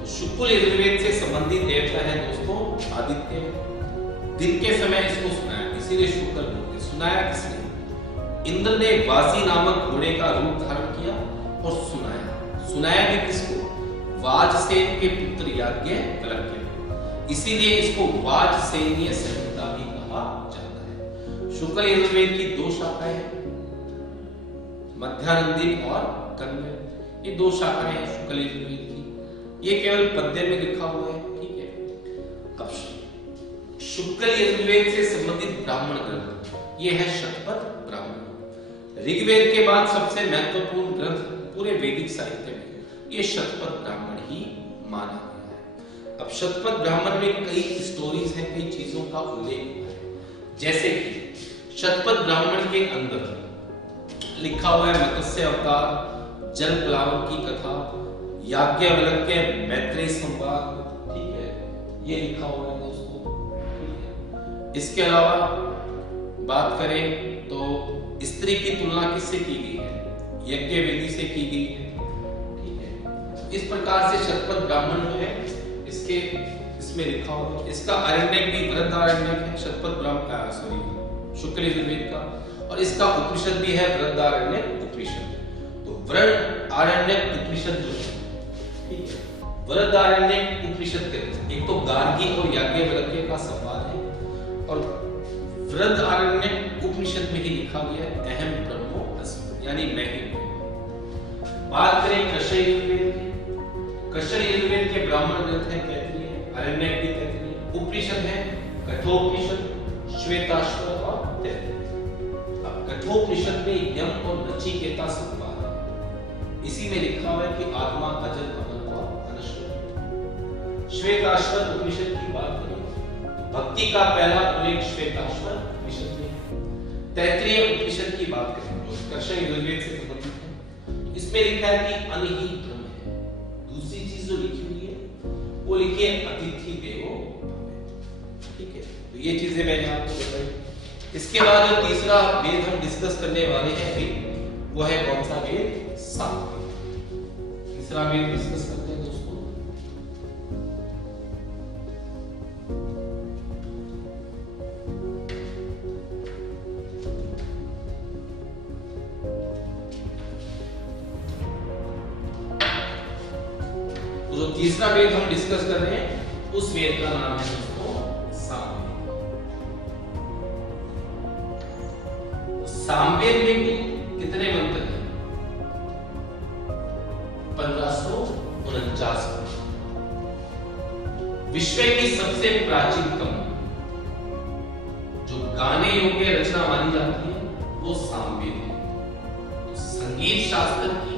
शुक्ल यजुर्वेद से संबंधित देवता है दोस्तों आदित्य। दिन के समय इसको सुनाया, इसीलिए शुक्ल बोलते। सुनाया किसने, इंद्र ने वासी नामक घोड़े का रूप धारण किया और सुनाया। सुनाया भी किसको, वाजसेन के पुत्र याज्ञवल्क्य। इसीलिए इसको वाजसेनीय संहिता भी कहा जाता है। शुक्ल यजुर्वेद की 2 शाखाएं हैं, मध्यानंदी और कन्या। ये 2 शाखाएं हैं शुक्ल यजुर्वेद की। ये केवल पद्य में लिखा हुआ है, ठीक है। अब शुक्ल यजुर्वेद से संबंधित ब्राह्मण ग्रंथ, ये है शतपथ ब्राह्मण। ऋग्वेद के बाद सबसे महत्वपूर्ण ग्रंथ पूरे वैदिक साहित्य में ये शतपथ ब्राह्मण ही माना गया है। अब शतपथ ब्राह्मण में कई स्टोरीज हैं, कई चीजों का उल्लेख हुआ है। जैसे कि शतपथ ब्राह्मण के अंदर लिखा हुआ है मत्स्य अवतार, जल प्लावन की कथा, याज्ञवल्क्य मैत्रेय संवाद, ठीक है, ये लिखा हुआ है दोस्तों, ठीक है। इसके अलावा बात करें तो स्त्री की तुलना किससे की गई है? यज्ञ वेदी से की गई है, ठीक है। इस प्रकार से शतपथ ब्राह्मण जो है इसमें लिखा हुआ है। इसका आरण्यक भी वृहदारण्यक है, शतपथ ब्राह्मण शुक्ल यजुर्वेद का, और इसका उपनिषद भी है वृहदारण्यक उपनिषद। तो वृहदारण्यक उपनिषद जो है, ठीक है, वृहदारण्यक उपनिषद के एक तो गार्गी और याज्ञवल्क्य का संवाद है, और वृहदारण्यक उपनिषद में ही लिखा गया है अहम ब्रह्मो अस्मि, यानी मैं ही हूं। बात करें कश्य यजुर्वेद की, कश्य यजुर्वेद के ब्राह्मण ग्रंथ है तैत्तिरीय, आरण्यक भी तैत्तिरीय, उपनिषद है कठोपनिषद, श्वेताश्वर और तैत्तिरीय। अब कठोपनिषद में यम और नचिकेता संवाद है, इसी में लिखा हुआ है कि आत्मा अजल अमर और अनश्वर। श्वेताश्वर उपनिषद की बात करें, भक्ति का पहला उल्लेख श्वेताश्वर उपनिषद में। तैत्तिरीय उपनिषद की बात करें जो कश्य यजुर्वेद से संबंधित है, इसमें लिखा है कि अन्न ही ब्रह्म है। दूसरी चीज जो लिखी हुई है वो लिखी है अतिथि देवो भव, ठीक है। तो ये चीजें मैंने आपको बताई। इसके बाद जो तीसरा वेद हम डिस्कस करने वाले हैं अभी, वो है कौन सा वेद? सामवेद। तीसरा वेद डिस्कस करते हैं दोस्तों। तो तीसरा वेद हम डिस्कस कर रहे हैं, उस वेद का नाम है दोस्तों सामवेद। सामवेद में कितने मंत्र हैं? 1549। विश्व की सबसे प्राचीनतम जो गाने योग्य रचना मानी जाती है वो सामवेद है। तो संगीत शास्त्र की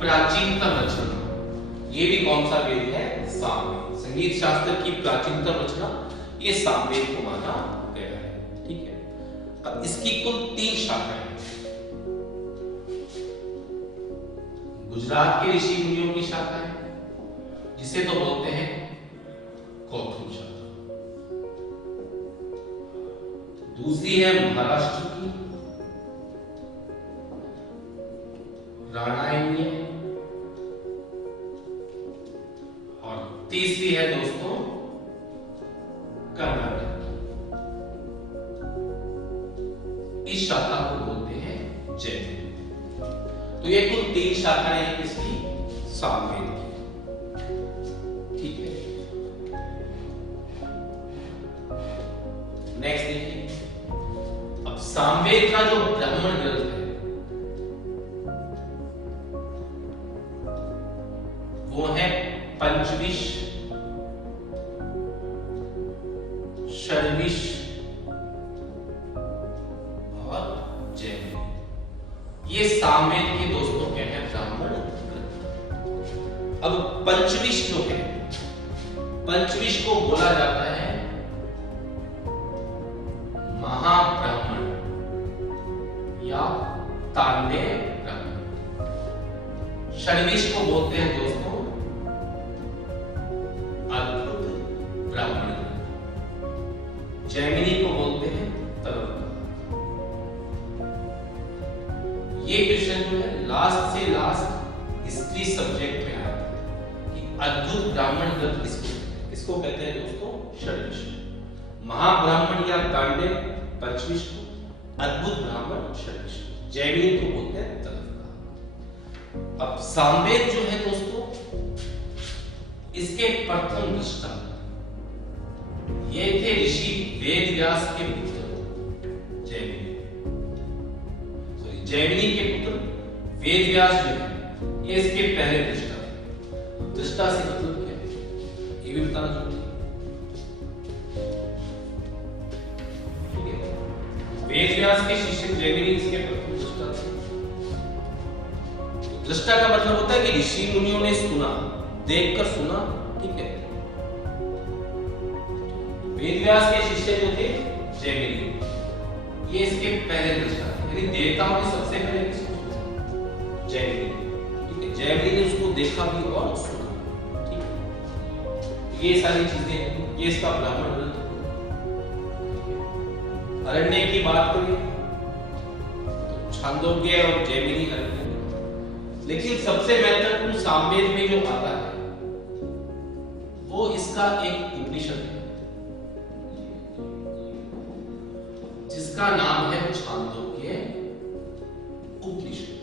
प्राचीनतम रचना, ये भी कौन सा वेद है? सामवेद। संगीत शास्त्र की प्राचीनतम रचना ये सामवेद को माना गया है, ठीक है। अब इसकी कुल 3 शाखाएं हैं। गुजरात के ऋषि मुनियों की शाखा है, जिसे तो बोलते हैं कौथुम शाखा। दूसरी है महाराष्ट्र की राणायणीय, और तीसरी है दोस्तों कर्नाटक। इस शाखा को बोलते हैं जैन। तो ये कुल 3 शाखाएं हैं किसकी? सामवेद की, ठीक है। नेक्स्ट देखिए, अब सामवेद का जो ब्राह्मण ग्रंथ है वो है पंचविश, षड्विश और जैमिनी। ये सामवेद के दोस्तों क्या है? ब्राह्मण ग्रंथ। अब पंचविश जो है, पंचविश को बोला जाता है महाब्राह्मण या तांडेय ब्राह्मण। षड्विश को बोलते हैं दोस्तों अद्भुत ब्राह्मण। जैमिनी को बोलते हैं तरुण। ये क्वेश्चन जो है लास्ट से लास्ट स्त्री सब्जेक्ट में आता है कि अद्भुत ब्राह्मण ग्रंथ किसको कहते हैं दोस्तों? षड्विश। महाब्राह्मण या तांडेय पंचविश को, अद्भुत ब्राह्मण षड्विश, जैमिनी को बोलते हैं तरुण। अब सामवेद जो है दोस्तों, इसके प्रथम दृष्टा ये थे ऋषि वेद व्यास के पुत्र जैमिनी। जैमिनी के पुत्र वेद व्यास जो है ये इसके पहले दृष्टा थे। दृष्टा से मतलब क्या है ये भी बताना जरूरी है, ठीक है। वेद व्यास के शिष्य जैमिनी इसके प्रथम दृष्टा थे। दृष्टा का मतलब होता है कि ऋषि मुनियों ने सुना, देखकर सुना, ठीक है। वेदव्यास के शिष्य जो थे जैमिनी, ये इसके पहले दृष्टा, यानी देवताओं ने सबसे पहले किसको सोचा? जैमिनी, ठीक है। जैमिनी ने उसको देखा भी और सुना, ठीक है। ये सारी चीजें, ये इसका ब्राह्मण ग्रंथ। अरण्य की बात करिए तो छांदोग्य और जैमिनी अरण्य, लेकिन सबसे महत्वपूर्ण सामवेद में जो आता है वो इसका एक उपनिषद है जिसका नाम है छांदोग्य उपनिषद।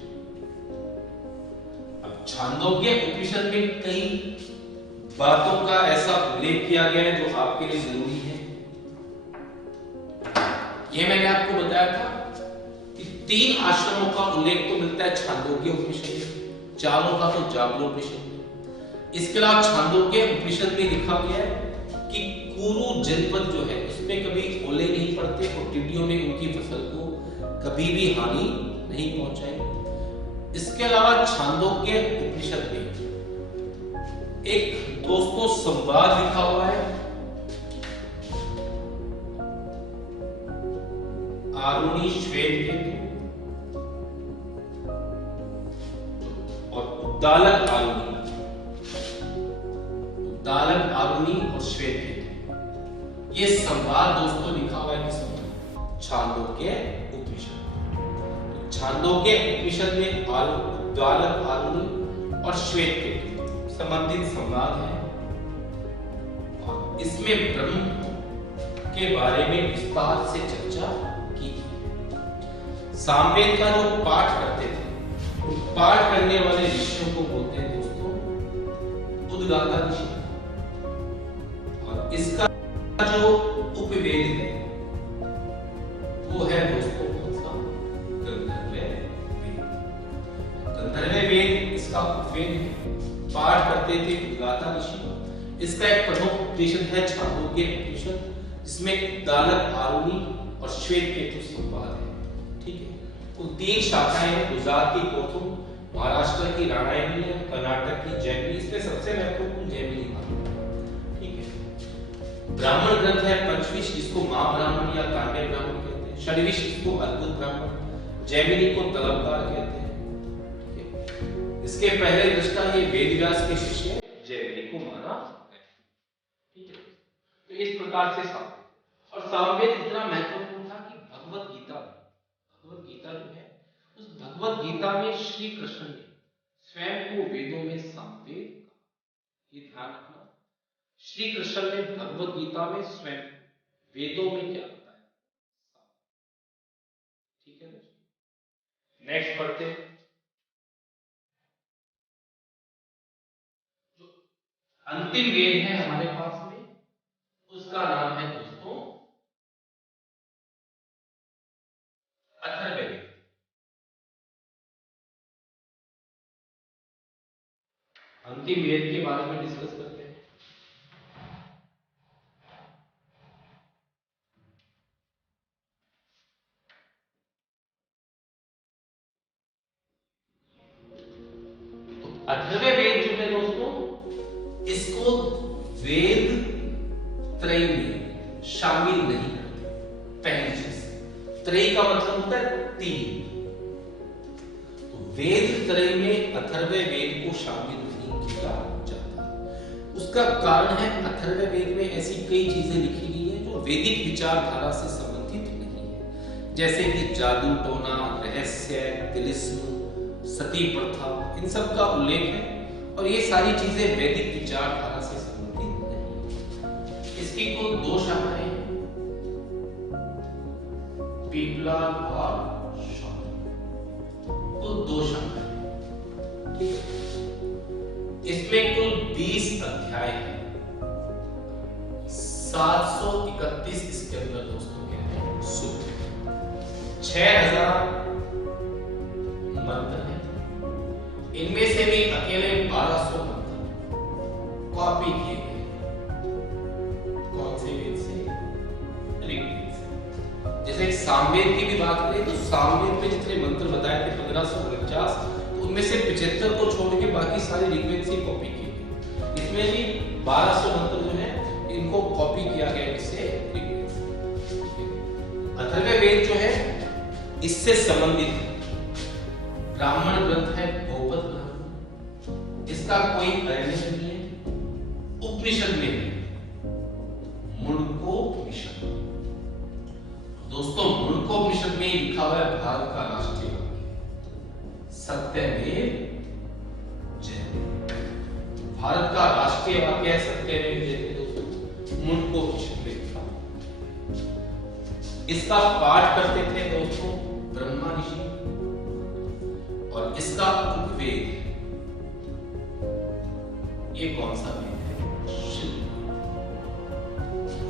अब छांदोग्य उपनिषद में कई बातों का ऐसा उल्लेख किया गया है जो आपके लिए जरूरी है। यह मैंने आपको बताया था कि 3 आश्रमों का उल्लेख तो मिलता है छांदोग्य उपनिषद में, चारों का तो जागरूपनिषद में। इसके अलावा छांदोग्य उपनिषद में लिखा गया है कि कुरु जनपद जो है उसमें कभी ओले नहीं पड़ते और टिड्डियों ने उनकी फसल को कभी भी हानि नहीं पहुंचाई। इसके अलावा छांदोग्य उपनिषद में एक दोस्तों संवाद लिखा हुआ है आरुणि श्वेत केतु और उद्दालक आरुणि, उद्दालक आरुणि और श्वेत केतु, ये संवाद दोस्तों लिखा हुआ है किसमें? छांदोग्य उपनिषद। छांदोग्य उपनिषद में उद्दालक आरुणि और श्वेत केतु संबंधित संवाद है और इसमें ब्रह्म के बारे में विस्तार से चर्चा की। सामवेद का जो पाठ करते थे, पाठ करने वाले ऋषियों को बोलते हैं दोस्तों उद्गाता ऋषि, और इसका जो उपवेद है वो है दोस्तों कौन सा? गंधर्व वेद। गंधर्व वेद इसका उपवेद है, पाठ करते थे उद्गाता ऋषि। इसका एक प्रमुख उपनिषद है छांदोग्य उपनिषद, जिसमें उद्दालक आरुणि और श्वेत केतु संवाद है, ठीक है। वो 3 शाखाएं हैं, गुजरात की कोथुम, महाराष्ट्र की रामायणी है, कर्नाटक की जैमिनी। इसमें सबसे महत्वपूर्ण जैमिनी है, ठीक है। ब्राह्मण ग्रंथ है पंचविश, जिसको महाब्राह्मण या तांडव ब्राह्मण कहते हैं। षड्विश इसको अद्भुत ब्राह्मण, जैमिनी को तलबकार कहते हैं, ठीक है। इसके पहले दृष्टा ये वेदव्यास के शिष्य जैमिनी को माना, ठीक है। तो इस प्रकार से सामवेद, और सामवेद इतना महत्वपूर्ण था कि भगवत गीता जो है उस भगवत गीता में श्री कृष्ण ने स्वयं को वेदों में सामवेद कहा। ये ध्यान रखना, श्री कृष्ण ने भगवत गीता में स्वयं वेदों में क्या बताया, ठीक है। नेक्स्ट पढ़ते हैं। जो अंतिम वेद है हमारे पास में उसका नाम है दोस्तों अथर्ववेद। अंतिम वेद के बारे में डिस्कस करते हैं। अथर्ववेद जो है दोस्तों, इसको वेद त्रय में शामिल नहीं करते। पहली चीज, त्रय का मतलब होता है 3, तो वेद त्रय में अथर्ववेद को शामिल नहीं किया जाता। उसका कारण है अथर्ववेद में ऐसी कई चीजें लिखी गई है जो वैदिक विचारधारा से संबंधित नहीं है, जैसे कि जादू टोना, रहस्य, तिलिस्म, सती प्रथा, इन सब का उल्लेख है और ये सारी चीजें वैदिक विचारधारा से संबंधित नहीं। इसकी कुल 2 शाखाएं हैं, पीपला और शौनक, कुल 2 शाखाएं, ठीक है। इसमें कुल 20 अध्याय हैं, 731 इसके अंदर दोस्तों कहते हैं सूत्र, 6000 मंत्र हैं। इनमें से भी अकेले 1200 मंत्र कॉपी किए गए। कौन से वेद से? ऋग्वेद से। जैसे सामवेद की भी बात करें तो सामवेद में जितने मंत्र बताए थे 1549, तो उनमें से 75 को छोड़ के बाकी सारे ऋग्वेद से कॉपी किए गए। इसमें भी 1200 मंत्र जो है इनको कॉपी किया गया इससे ऋग्वेद से। अथर्ववेद जो है इससे संबंधित है। ब्राह्मण ग्रंथ है भूपत ब्राह्मण, इसका कोई अरण्य नहीं है। उपनिषद में है मुंडकोपनिषद। दोस्तों मुंडकोपनिषद में लिखा हुआ है भारत का राष्ट्रीय सत्यमेव जयते। भारत का राष्ट्रीय वाक्य है सत्यमेव जयते। दोस्तों मुंडकोपनिषद में लिखा। इसका पाठ करते थे दोस्तों ब्रह्मा ऋषि, और इसका उपवेद ये कौन सा वेद है? शिव।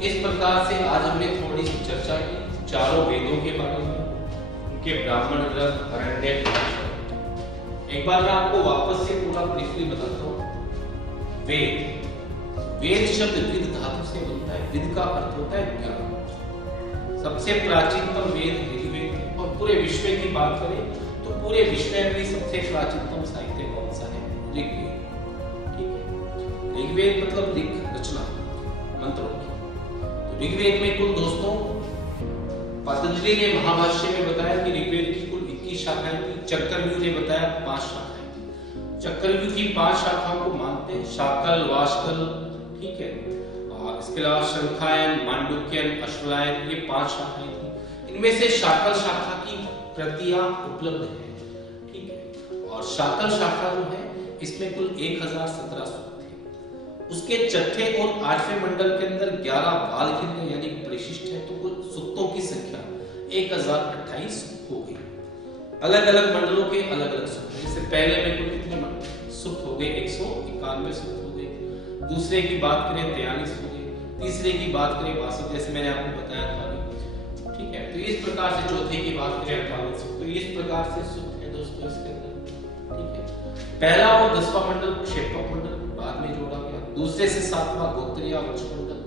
इस प्रकार से आज हमने थोड़ी सी चर्चा की चारों वेदों के बारे में, उनके ब्राह्मण ग्रंथ, अरण्य। एक बार मैं आपको वापस से पूरा ब्रीफली बताता हूं। वेद, वेद शब्द विद धातु से बनता है। विद का अर्थ होता है ज्ञान। सबसे प्राचीनतम वेद ऋग्वेद है, और पूरे विश्व की बात करें तो पूरे विश्व में सबसे प्राचीनतम साहित्य कौन सा है? ऋग्वेद। ठीक है, ऋग्वेद मतलब ऋग रचना मंत्रों की। तो ऋग्वेद में कुल दोस्तों पतंजलि ने महाभाष्य में बताया कि ऋग्वेद की कुल 21 शाखाएं थी। चक्रव्यूह ने बताया 5 शाखाएं थी। चक्रव्यूह की 5 शाखाओं को मानते हैं, शाकल, वाष्कल, ठीक है, और इसके अलावा शंखायन, मांडुक्यन, अश्वलायन, ये 5 शाखाएं थी। इनमें से शाकल शाखा की प्रतियां उपलब्ध है, ठीक है, और शाकल शाखा जो है इसमें कुल 1017 सूक्त थे। उसके छठे और 8वें मंडल के अंदर 11 बालखिल्य यानी परिशिष्ट है, तो कुल सूक्तों की संख्या 1028 हो गई। अलग अलग मंडलों के अलग अलग सूक्त। इससे पहले में कुल कितने सूक्त हो गए? 191 सूक्त हो गए। दूसरे की बात करें 43 हो गए। तीसरे की बात करें 62, जैसे मैंने आपको बताया था, ठीक है। तो इस प्रकार से चौथे की बात करें 48 सूक्त। तो इस प्रकार से सूक्त है दोस्तों इसके अंदर, ठीक है। पहला और 10वां मंडल क्षेपक मंडल बाद में जोड़ा गया। दूसरे से 7वां गोत्रीय वंश मंडल।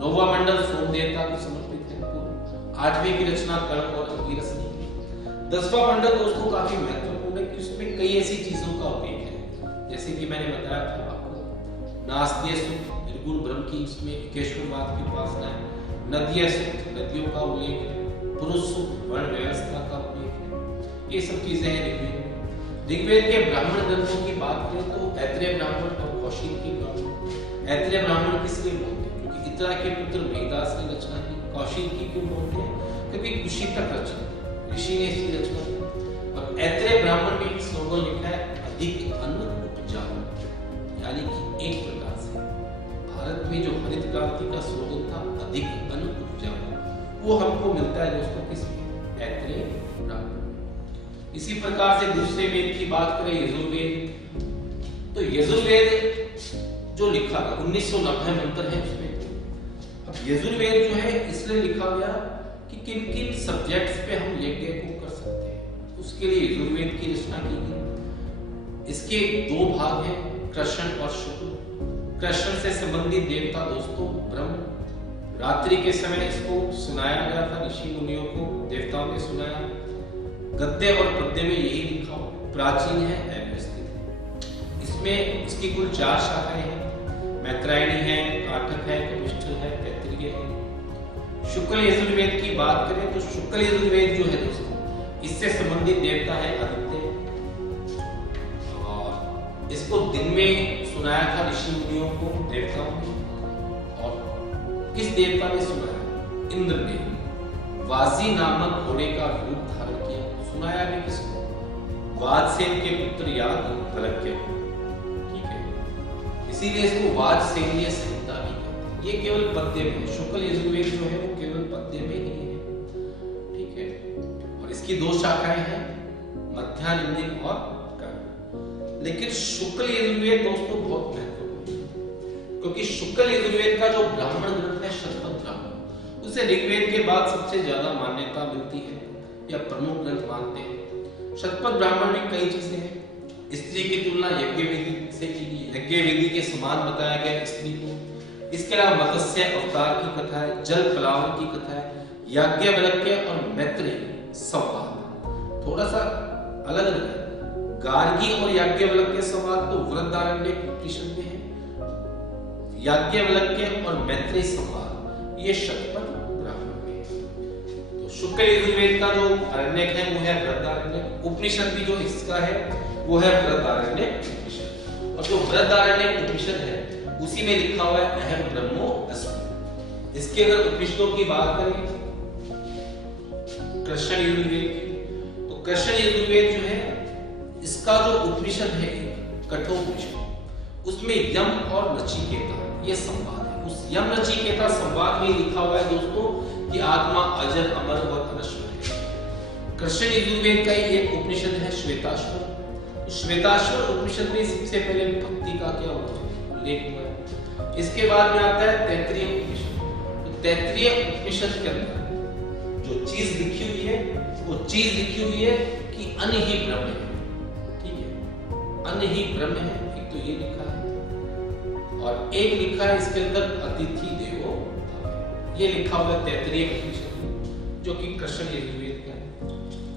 9वां मंडल सोम देवता को समर्पित है। 8वीं की रचना कर्ण और अंगिरस ने की। 10वां मंडल दोस्तों काफी महत्वपूर्ण है कि उसमें कई ऐसी चीजों का उल्लेख है, जैसे कि मैंने बताया था आपको नास्तिय सूक्त, निर्गुण ब्रह्म की उसमें एकेश्वरवाद की उपासना है। नदियां सूक्त, नदियों का उल्लेख है। पुरुष सूक्त, वर्ण व्यवस्था का उल्लेख है। ये सब चीजें हैं ऋग्वेद में। ऋग्वेद के ब्राह्मण ग्रंथों की बात करें तो ऐत्रेय ब्राह्मण और कौशिकी ब्राह्मण। ऐत्रेय ब्राह्मण किस लिए बोलते हैं? क्योंकि इत्रा के पुत्र मेघदास ने रचना की। कौशिकी क्यों बोलते हैं? क्योंकि कुशीतक रचना ऋषि ने इसकी रचना की। और ऐत्रेय ब्राह्मण में एक स्लोगन लिखा है, अधिक अन्न उपजाओ, यानी कि एक प्रकार से भारत में जो हरित क्रांति का स्लोगन था, अधिक अन्न उपजाओ, वो हमको मिलता है दोस्तों किसमें? ऐत्रेय ब्राह्मण। इसी प्रकार से दूसरे वेद की बात करें यजुर्वेद, तो यजुर्वेद जो लिखा गया 1990 मंत्र है उसमें। अब यजुर्वेद जो है इसलिए लिखा गया कि किन किन सब्जेक्ट्स पे हम यज्ञ को कर सकते हैं, उसके लिए यजुर्वेद की रचना की गई। इसके 2 भाग हैं, कृष्ण और शुक्ल। कृष्ण से संबंधित देवता दोस्तों ब्रह्म। रात्रि के समय इसको सुनाया गया था ऋषि मुनियों को, देवताओं ने सुनाया। गद्य और पद्य में यही लिखा हो, प्राचीन है, अव्यवस्थित। इसमें इसकी कुल 4 शाखाएं हैं। मैत्रायणी है, काठक है, कनिष्ठ है, तैत्तिरीय है। शुक्ल यजुर्वेद की बात करें तो शुक्ल यजुर्वेद जो है दोस्तों, इससे संबंधित देवता है आदित्य, और इसको दिन में सुनाया था ऋषि मुनियों को, देवताओं ने। और किस देवता ने सुनाया? इंद्र ने वासी नामक घोड़े का रूप धारण किया। सुनाया भी किसको? वाजसेन के पुत्र याज्ञवल्क्य, ठीक है। इसीलिए इसको वाजसेनीय संहिता भी कहते हैं। ये केवल पद्य में, शुक्ल यजुर्वेद जो है वो केवल पद्य में ही है, ठीक है। और इसकी 2 शाखाएं हैं, मध्यान्ह और कर्ण। लेकिन शुक्ल यजुर्वेद दोस्तों बहुत महत्वपूर्ण है, क्योंकि शुक्ल यजुर्वेद का जो ब्राह्मण ग्रंथ है शतपथ ब्राह्मण, उसे ऋग्वेद के बाद सबसे ज्यादा मान्यता मिलती है या प्रमुख ग्रंथ मानते हैं। शतपथ ब्राह्मण में कई चीजें हैं। स्त्री की तुलना यज्ञ विधि से की गई, यज्ञ विधि के समान बताया गया स्त्री को। इसके अलावा मत्स्य अवतार की कथा है, जल प्लावन की कथा है, याज्ञवल्क्य और मैत्रेय संवाद। थोड़ा सा अलग अलग है। गार्गी और याज्ञवल्क्य संवाद तो वृहदारण्यक उपनिषद में है। याज्ञवल्क्य और मैत्रेय संवाद ये शतपथ ब्राह्मण में है। तो शुक्ल यजुर्वेद का जो अरण्यक है वो है वृहदारण्यक, उपनिषद भी जो इसका है वो है वृहदारण्यक उपनिषद। और जो वृहदारण्यक उपनिषद है उसी में लिखा हुआ है अहम ब्रह्मो अस्मि। इसके अगर उपनिषदों की बात करें कृष्ण यजुर्वेद की, तो कृष्ण यजुर्वेद जो है इसका जो उपनिषद है कठोपनिषद, उसमें यम और नचिकेता ये संवाद है। उस यम नचिकेता संवाद में लिखा हुआ है दोस्तों कि आत्मा अजर अमर व अनश्वर है। कृष्ण यजुर्वेद का ही एक उपनिषद है श्वेताश्वर। श्वेताश्वर उपनिषद में सबसे पहले भक्ति का क्या हुआ उल्लेख हुआ है। इसके बाद में आता है तैत्तिरीय उपनिषद। तो तैत्तिरीय उपनिषद के अंदर जो चीज लिखी हुई है वो चीज लिखी हुई है कि अन्न ही ब्रह्म है। ठीक है, अन्न ही ब्रह्म है, एक तो ये लिखा है और एक लिखा है इसके अंदर अतिथि देवो भव। ये लिखा हुआ है तैत्तिरीय उपनिषद जो कि कृष्ण यजुर्वेद का है।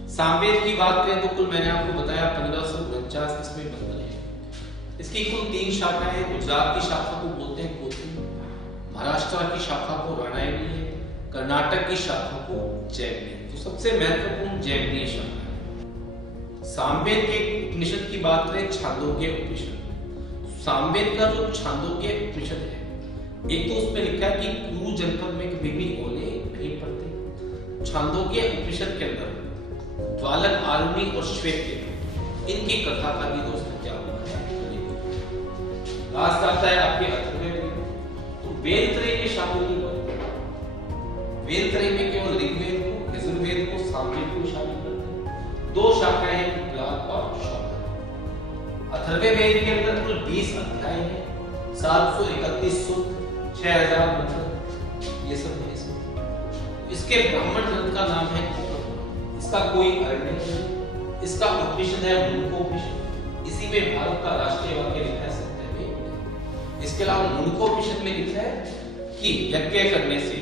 सामवेद की बात करें तो कुल मैंने आपको बताया 1549 इसमें बंधन है। इसकी कुल 3 शाखाएं हैं। गुजरात की शाखा को बोलते हैं कोथी, महाराष्ट्र की शाखा को राणायणी है, कर्नाटक की शाखा को जैमिनी। तो सबसे महत्वपूर्ण जैमिनी शाखा है। सामवेद के उपनिषद की बात करें छांदोग्य उपनिषद। सामवेद का जो छांदोग्य उपनिषद है एक तो उसमें लिखा है कि कुरु जनपद में कभी भी ओले नहीं पड़ते। छांदोग्य उपनिषद के अंदर ज्वालक आरुणि और श्वेत इनकी कथा का भी दोस्तों क्या हुआ है। लास्ट आता है आपके अथर्ववेद। तो वेद त्रय के शामिल नहीं करते। वेद त्रय में केवल ऋग्वेद को, यजुर्वेद को, सामवेद को शामिल करते हैं। 2 शाखाएं हैं ऋग्वेद और शाखा। अथर्ववेद के अंदर कुल 20 अध्याय हैं, 731 सूक्त, 6000 मंत्र, ये सब है इसमें। इसके ब्राह्मण ग्रंथ का नाम है कौकव। इसका कोई अर्थ नहीं। इसका उपनिषद है मुंडकोपनिषद। इसी में भारत का राष्ट्रीय वाक्य लिखा है सत्यमेव। इसके अलावा मुंडकोपनिषद में लिखा है कि यज्ञ करने से,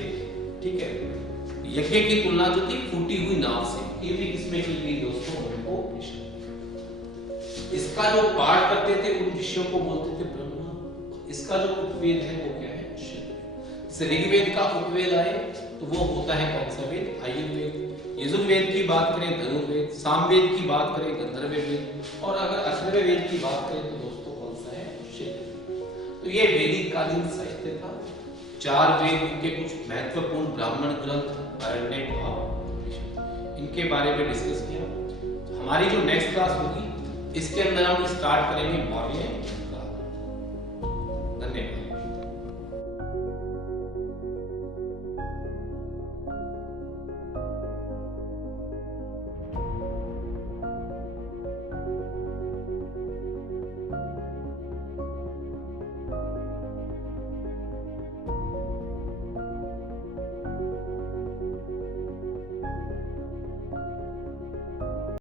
ठीक है, यज्ञ की तुलना जो थी फूटी हुई नाव से, ये भी किसमें की गई दोस्तों मुंडकोपनिषद। इसका जो पाठ करते थे उन विषयों को बोलते थे ब्रह्मा। इसका जो उपवेद है वो क्या है शिव। ऋग्वेद का उपवेद आए तो वो होता है कौन सा वेद, आयुर्वेद। यजुर्वेद की बात करें धनुर्वेद, सामवेद की बात करें गंधर्ववेद, और अगर अथर्ववेद की बात करें तो दोस्तों कौन सा है शिव। तो ये वैदिक कालीन साहित्य था। 4 वेद, इनके कुछ महत्वपूर्ण ब्राह्मण ग्रंथ, अरण्यक और उपनिषद, इनके बारे में डिस्कस किया। हमारी जो नेक्स्ट क्लास होगी इसके अंदर हम स्टार्ट करेंगे मौर्य